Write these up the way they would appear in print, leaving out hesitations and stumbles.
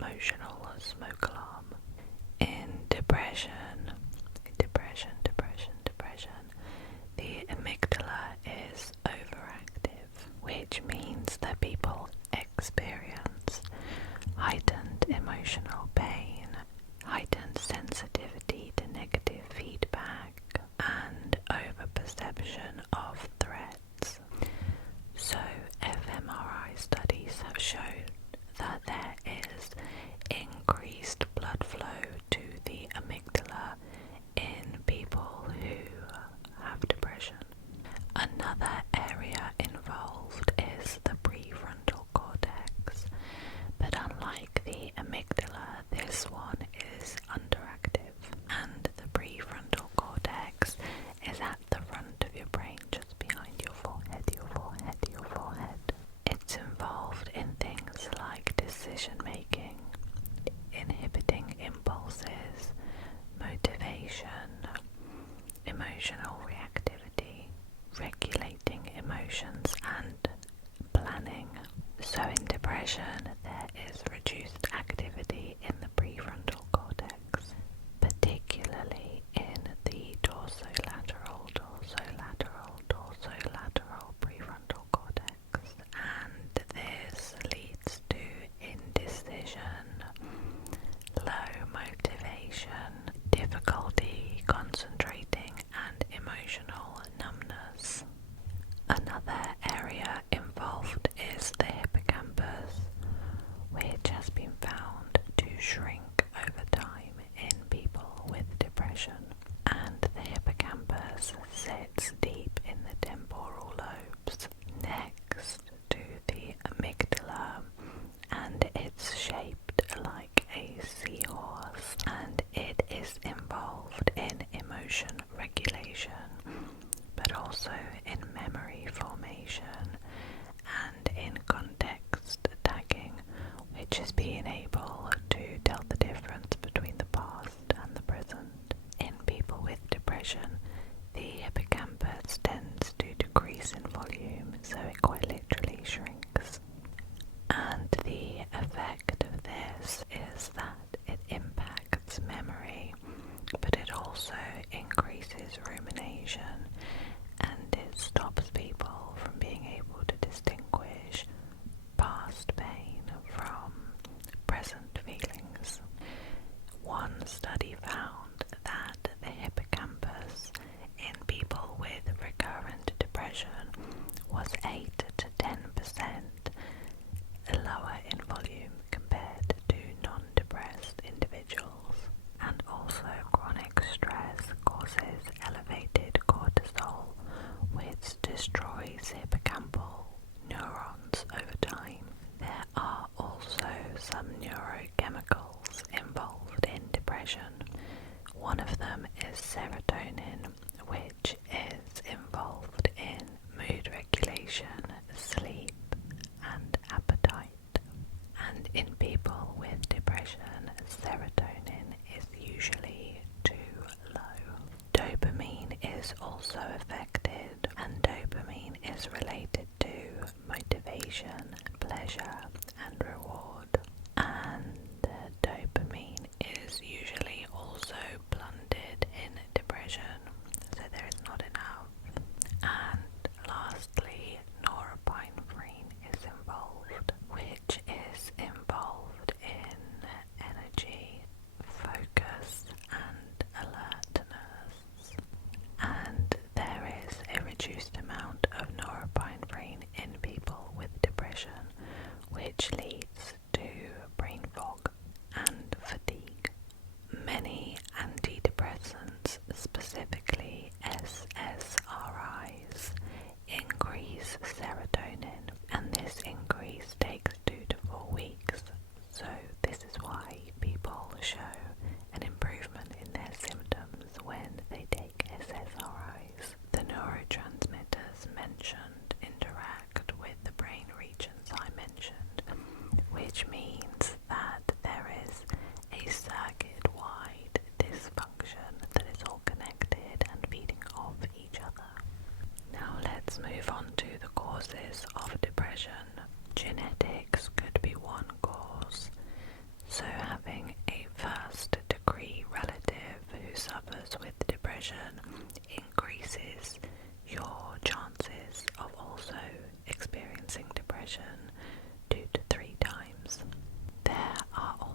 emotional smoke alarm. In depression, the amygdala is overactive, which means that people experience heightened emotional pain, heightened sensitivity to negative feedback, and overperception of threats. So, fMRI studies have shown that there is increased blood flow to the amygdala in people who have depression. Another area involved is the prefrontal cortex, but unlike the amygdala, this one is underactive, and the prefrontal cortex is at the front of your brain, just behind your forehead. It's involved in things like decision making, inhibiting impulses, motivation, emotional reactivity, regulating emotions, and planning. So in depression, there is reduced activity in the prefrontal cortex, particularly in the dorsolateral prefrontal cortex, and this leads to indecision, low motivation, difficulty concentrating, and emotional numbness. Another area involved is the hippocampus,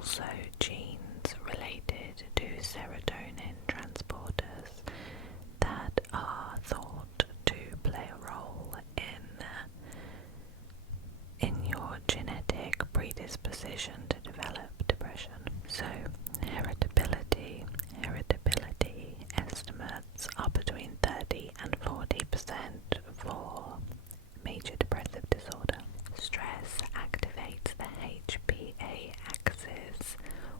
also genes related to serotonin transporters that are thought to play a role in your genetic predisposition to develop depression. So, heritability estimates are between 30 and 40% for major depressive disorder. Stress activates the HPA axis,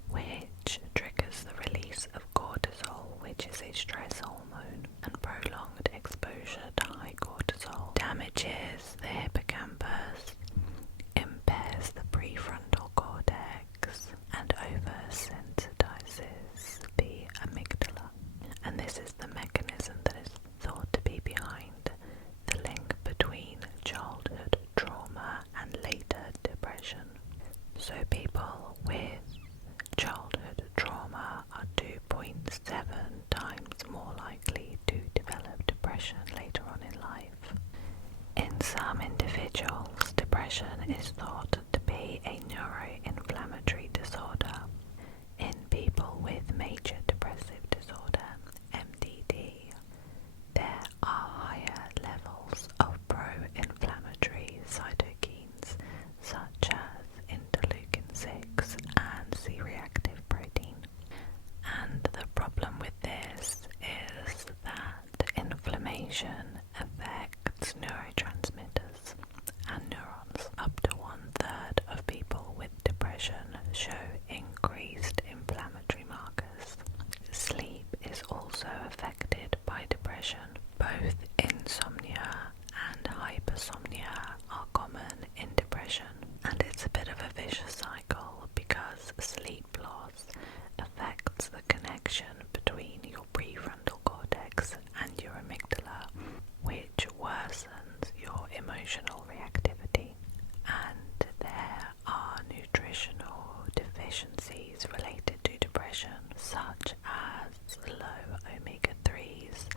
which triggers the release of cortisol, which is a stress hormone, and prolonged exposure to high cortisol damages the hippocampus, impairs the prefrontal cortex, and oversensitizes the amygdala. And this is the mechanism that is thought to be behind the link between childhood trauma and later depression. So people with childhood trauma are 2.7 times more likely to develop depression later on in life. In some individuals, depression is thought to be a neuroinflammatory disorder. In people with major depressive disorder, MDD, there are higher levels of pro-inflammatory cytokines such as interleukin-6 and C-reactive protein. And the problem with this is that inflammation affects neurotransmitters and neurons. Up to 1/3 of people with depression show increased inflammatory markers. Sleep is also affected by depression. Both insomnia and hypersomnia are common in depression, and it's a bit of a vicious cycle because sleep loss affects the connection between your prefrontal cortex and your amygdala, which worsens your emotional reactivity. And there are nutritional deficiencies related to depression, such as low omega-3s,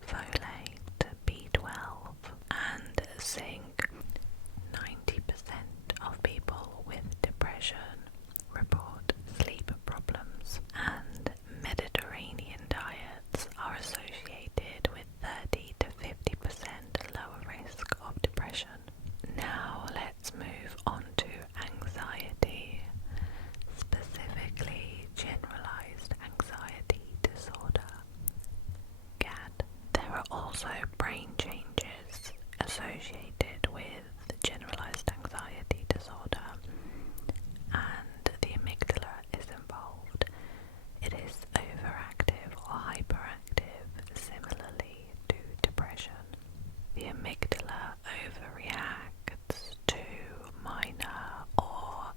folate, B12, and zinc. 90% of people with depression report sleep problems, and Mediterranean diets are associated with 30 to 50% lower risk of depression. Now let's move on to anxiety, specifically generalized anxiety disorder, GAD. There are also brain changes associated with generalized anxiety disorder, and the amygdala is involved. It is overactive or hyperactive, similarly to depression. The amygdala overreacts to minor or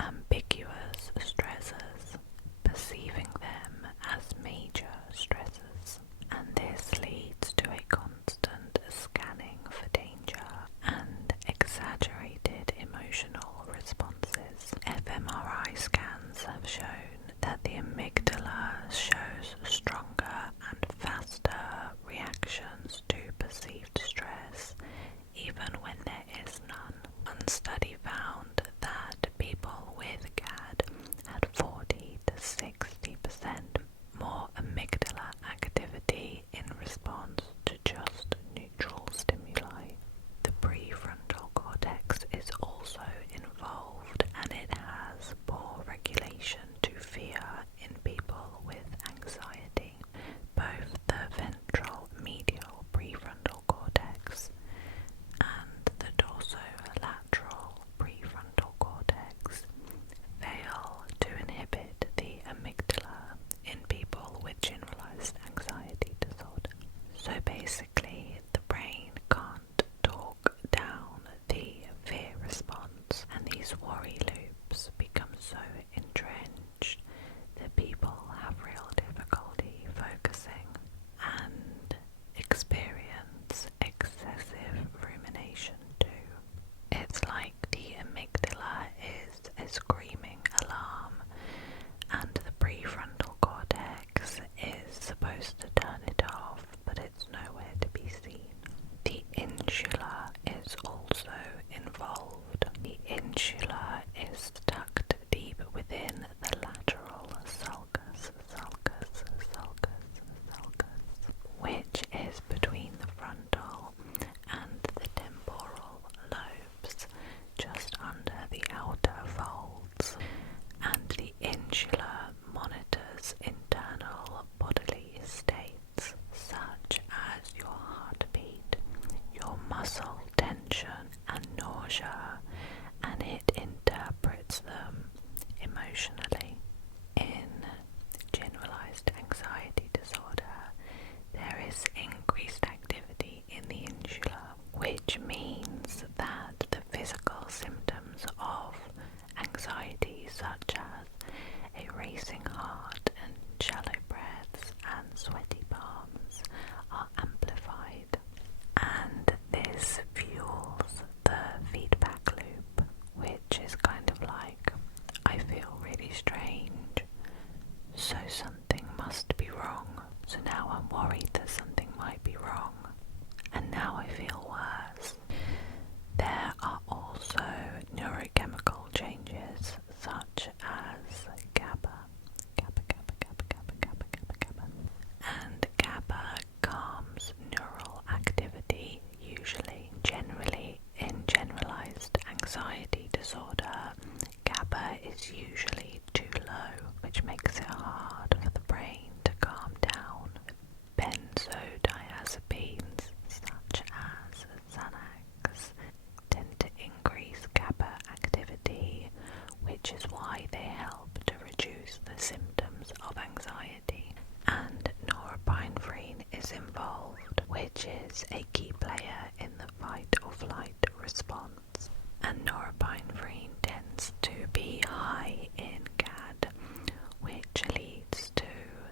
ambiguous stresses, perceiving them as major stresses, and this leads to a constant scanning for danger and exaggerated emotional responses. fMRI scans have shown that the amygdala shows stronger and faster reactions to perceived stress, even when there is none. One study found that people with GAD had 40 to 60% more amygdala activity in response to just neutral stimuli. The prefrontal cortex is also involved, and it has poor regulation to fear in people with anxiety. Both the ventral medial prefrontal cortex and the dorsolateral prefrontal cortex fail to inhibit the amygdala emotionally. In generalized anxiety disorder, there is increased activity in the insula, which means that the physical symptoms of anxiety, such as a racing heart and shallow breaths and sweaty palms, are amplified. And this fuels the feedback loop, which is kind of like, I feel really strange, so something must be wrong. So now I'm worried that something might be wrong, and now I feel worse. There are also neurochemical changes such as GABA, and GABA calms neural activity. Usually, generally, in generalized anxiety disorder, GABA is usually too low, which makes it hard for the brain to calm down. Benzodiazepines, such as Xanax, tend to increase GABA activity, which is why they help to reduce the symptoms of anxiety. And norepinephrine is involved, which is a key player in the fight or flight response. And norepinephrine tends to be high in GAD, which leads to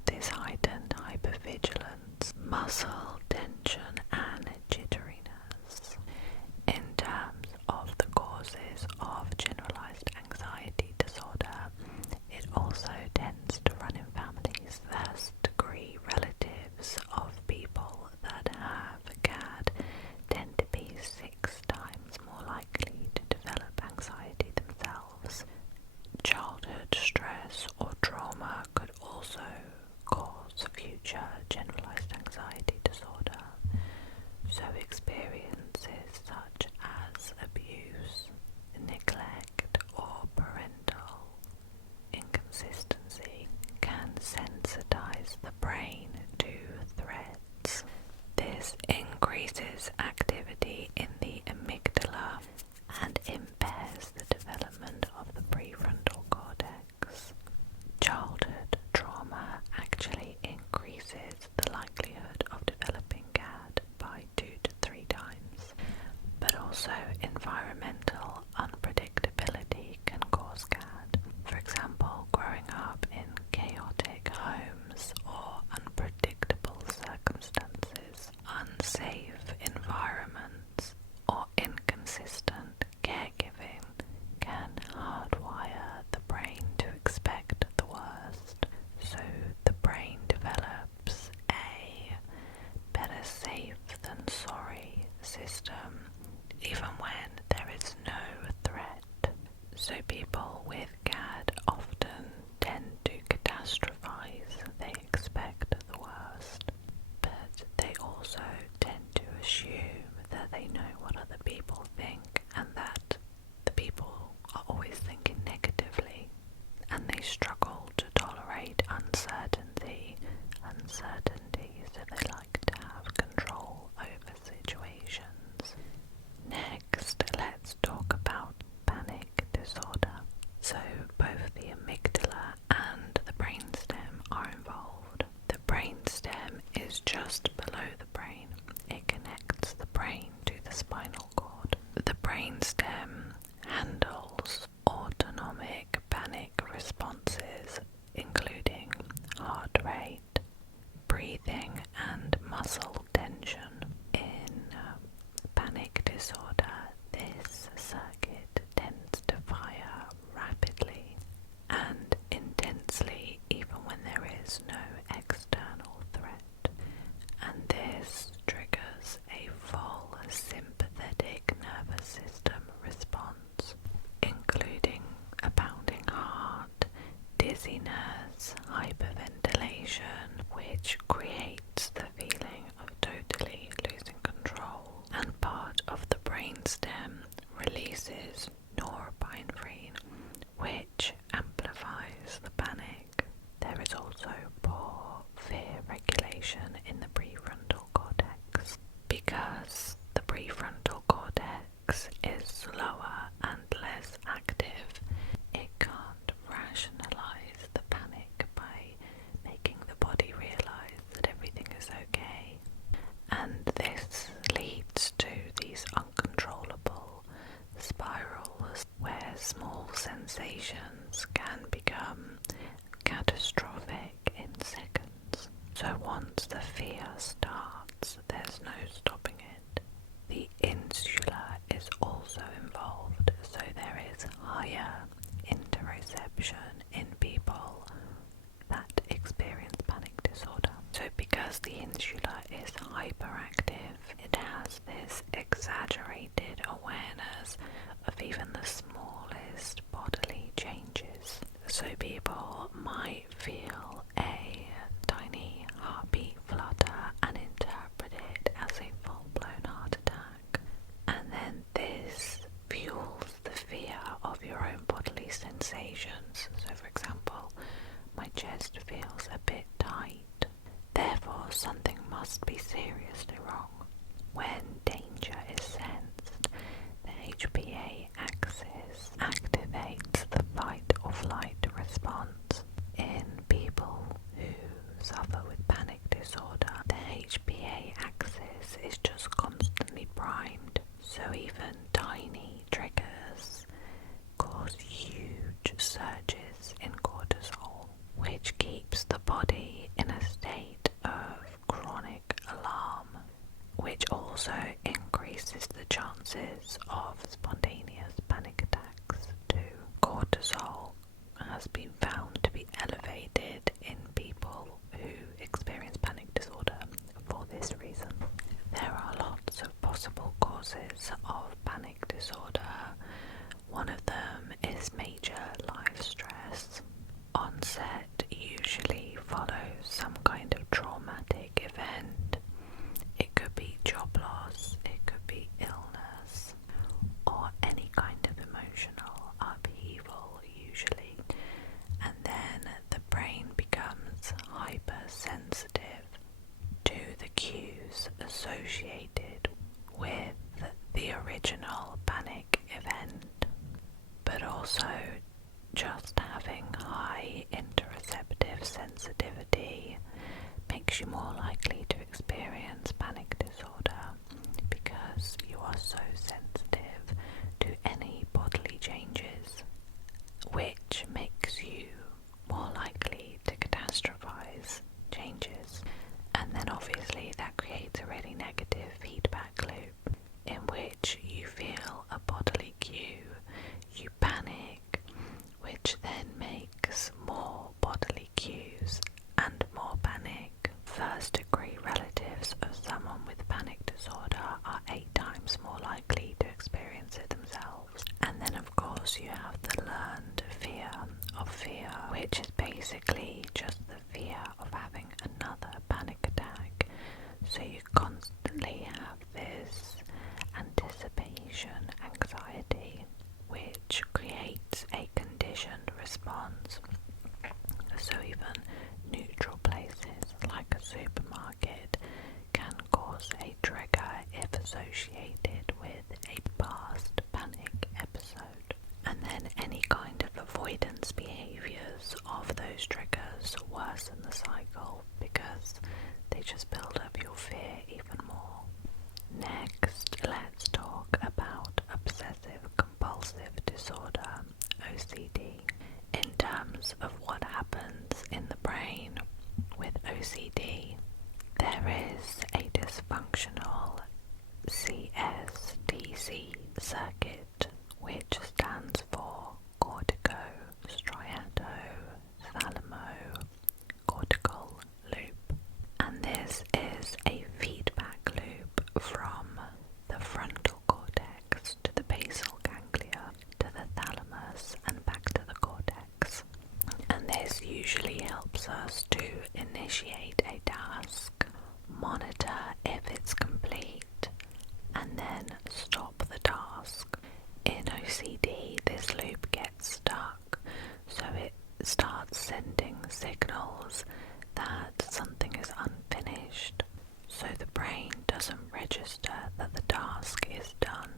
this heightened hypervigilance, muscle tension, and jitteriness. In terms of the causes of generalized anxiety disorder, it also tends to run in families. First-degree relatives of people that have GAD tend to be 6 times more likely to develop anxiety themselves. Childhood stress or trauma could also cause future generalized anxiety disorder. So experiences such as abuse, neglect, or parental inconsistency can sensitize the brain to threats. This increases activity in the amygdala and impairs the development of the prefrontal cortex. Childhood trauma actually increases the likelihood of developing GAD by 2 to 3 times, but also environmental unpredictability can cause GAD. For example, growing up in chaotic homes or unpredictable circumstances, unsafe environments, or inconsistent caregiving can hardwire the brain to expect the worst. So the brain develops a better safe than sorry system, even when there is no threat. So people with GAD often tend to catastrophize. They expect the worst, but they also tend to assume that they know what other people think and that the people are always thinking negatively, and they struggle to tolerate uncertainty, so they like to have control over situations. Next, let's talk about panic disorder. So sensations can become catastrophic in seconds. So once the fear starts, there's no stopping it. The insula is also involved, so there is higher interoception in people that experience panic disorder. So because the insula is hyperactive, it has this exaggerated awareness of even the smallest bodily changes. So people might feel a tiny heartbeat flutter and interpret it as a full-blown heart attack. And then this fuels the fear of your own bodily sensations. So for example, my chest feels a bit tight. Therefore, something must be seriously wrong. When danger is sensed, the HPA axis activates the fight or flight response. In people who suffer with panic disorder, the HPA axis is just constantly primed, so even tiny triggers cause huge surges in cortisol, which keeps the body in a state of chronic alarm, which also increases the chances of spontaneous panic attacks too. Cortisol has been found to be elevated in people who experience panic disorder for this reason. There are lots of possible causes of panic disorder. One of them is major life stress. Onset usually follows some kind of traumatic event. It could be job loss, it could be illness, or any kind of emotional upheaval usually. And then the brain becomes hypersensitive to the cues associated with the original panic event, but also just having high interoceptive sensitivity makes you more likely to experience panic disorder because you are so sensitive to any bodily changes, which makes you more likely to catastrophize changes. And then obviously that creates a really negative feedback loop in which you feel a bodily cue, you panic, which then makes more bodily cues and more panic. First-degree relatives of someone with panic disorder are 8 times more likely to experience it themselves. And then of course you have the learned fear of fear, which is basically just the fear of having another panic attack. So you constantly have this anticipation anxiety, which creates a conditioned response. So even neutral places like a supermarket can cause a trigger if associated with a past panic episode. And then any kind of avoidance behaviours of those triggers worsen the cycle because they just build up your fear even more. Next, let's talk about obsessive compulsive disorder, OCD. In terms of what happens in the brain with OCD, there is a dysfunctional CSTC circuit, which stands for cortico-striato-thalamo-cortical loop. And this is a feedback loop from the frontal cortex to the basal ganglia to the thalamus and back to the cortex. And this usually helps us to initiate a task, monitor if it's complete, and then stop the task. In OCD, this loop gets stuck, so it starts sending signals that something is unfinished, so the brain doesn't register that the task is done.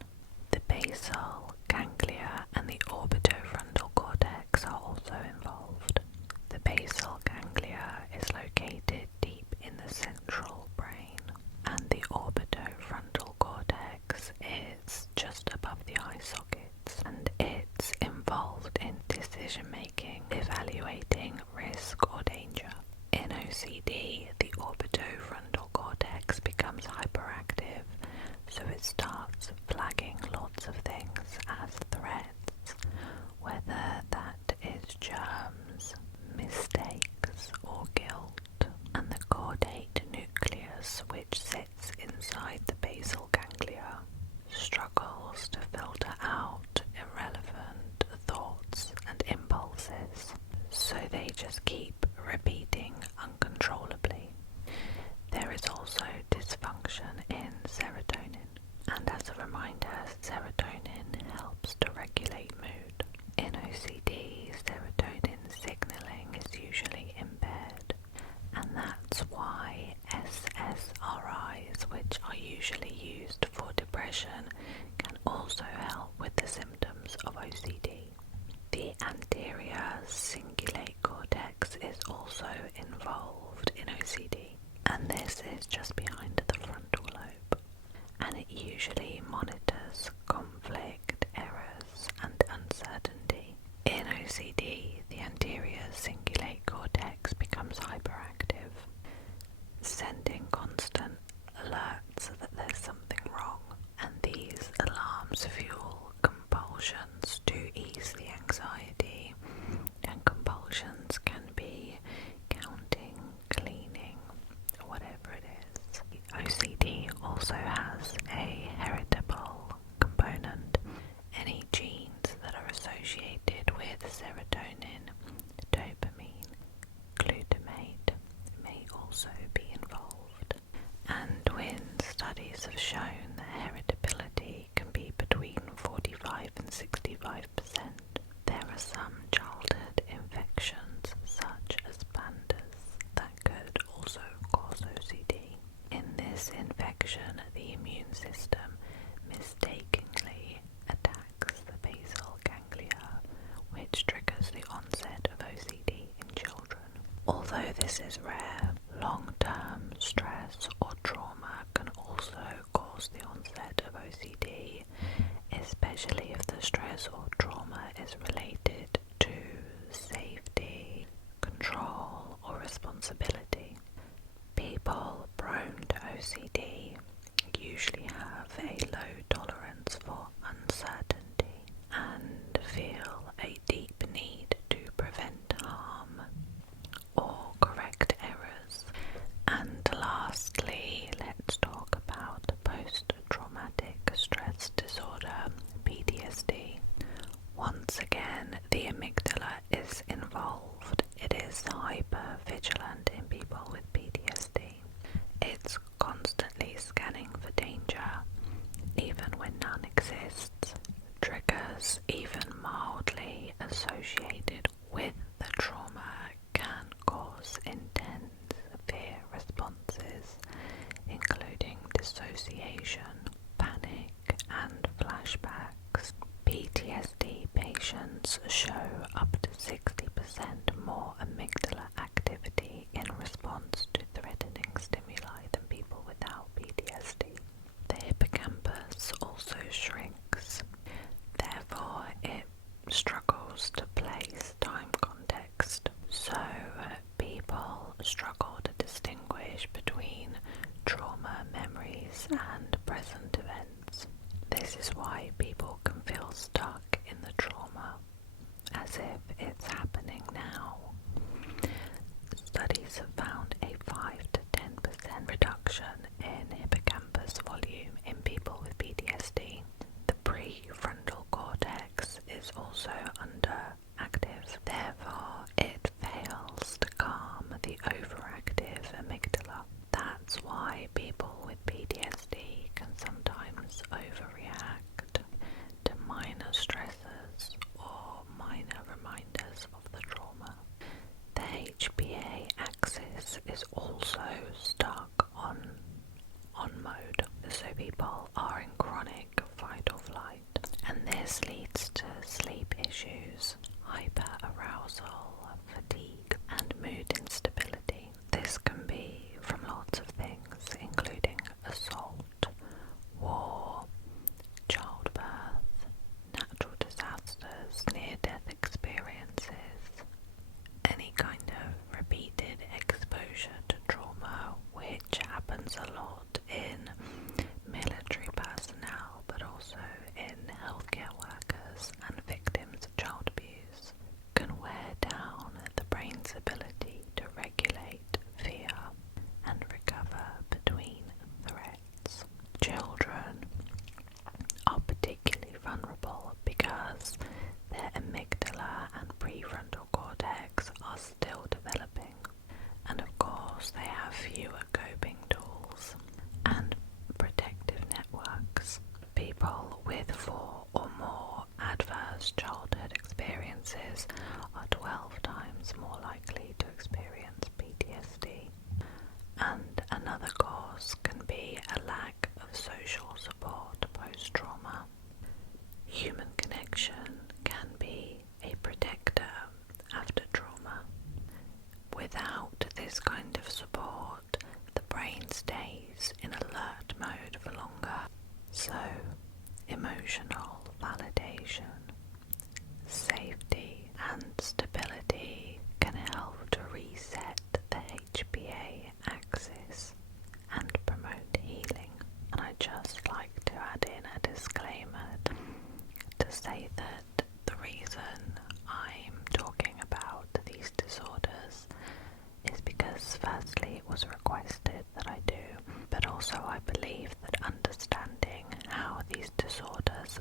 The basal ganglia and the orbitofrontal cortex are also involved. The basal ganglia is located deep in the central brain, and the orbitofrontal cortex is just above the eye sockets, and it's involved in risk or danger. In OCD, the orbitofrontal cortex becomes hyperactive, so it starts flagging lots of things as threats, whether that is germs, mistakes, or guilt. And the caudate nucleus, which sits inside the basal ganglia, struggles to filter out irrelevant thoughts and impulses, so they just keep repeating uncontrollably. There is also dysfunction in serotonin, and as a reminder, serotonin helps to regulate mood. In OCD, serotonin signaling is usually impaired, and that's why SSRIs, which are usually used for depression, can also help with the symptoms of OCD. The anterior cingulate cortex is also involved in OCD, and this is just behind the frontal lobe, and it usually monitors conflict, errors, and uncertainty. In OCD, the anterior cingulate cortex becomes hyperactive, sending constant alerts that there's something wrong, and these alarms fuel compulsions to ease the anxiety, and compulsions can be counting, cleaning, whatever it is. OCD also has a heritable component. Any genes that are associated with serotonin, dopamine, glutamate may also be involved. And twin studies have shown that heritability can be between 45 and 65%. There are some childhood infections, such as pandas, that could also cause OCD. In this infection, the immune system mistakenly attacks the basal ganglia, which triggers the onset of OCD in children. Although this is rare, long-term stress or trauma can also cause the onset of OCD, especially if the stress or trauma is related to safety, control, or responsibility. People prone to OCD usually have a low tolerance for uncertainty and feel a deep need to prevent harm or correct errors. And lastly, let's talk about post-traumatic stress disorder, PTSD. Once again, the amygdala is involved. It is hyper-vigilant in people with PTSD. It's constantly scanning for danger, even when none exists. Triggers, even mildly associated with the trauma, can cause intense fear responses, including dissociation, panic, and flashbacks. PTSD patients show up to 60% more amygdala activity in response to threatening stimuli than people without PTSD. The hippocampus also shrinks, therefore it struggles to place time context. So people struggle to distinguish between trauma memories and present events. This is why people can feel stuck in the trauma, as if it's happening now. Studies have found a 5 to 10% reduction in hippocampus volume in people with PTSD. The have fewer coping tools and protective networks. People with 4 or more adverse childhood experiences are 12 times more likely to experience PTSD. And another cause can be a lack of social support post-trauma. Human connection can be a protector after trauma. Without this kind of support, the brain stays in alert mode for longer. So, emotional validation, safety and stability can help to reset the HPA axis and promote healing. And I'd just like to add in a disclaimer to say that the reason I'm talking about these disorders is because firstly it was requested that I do, but also I believe that understanding how these disorders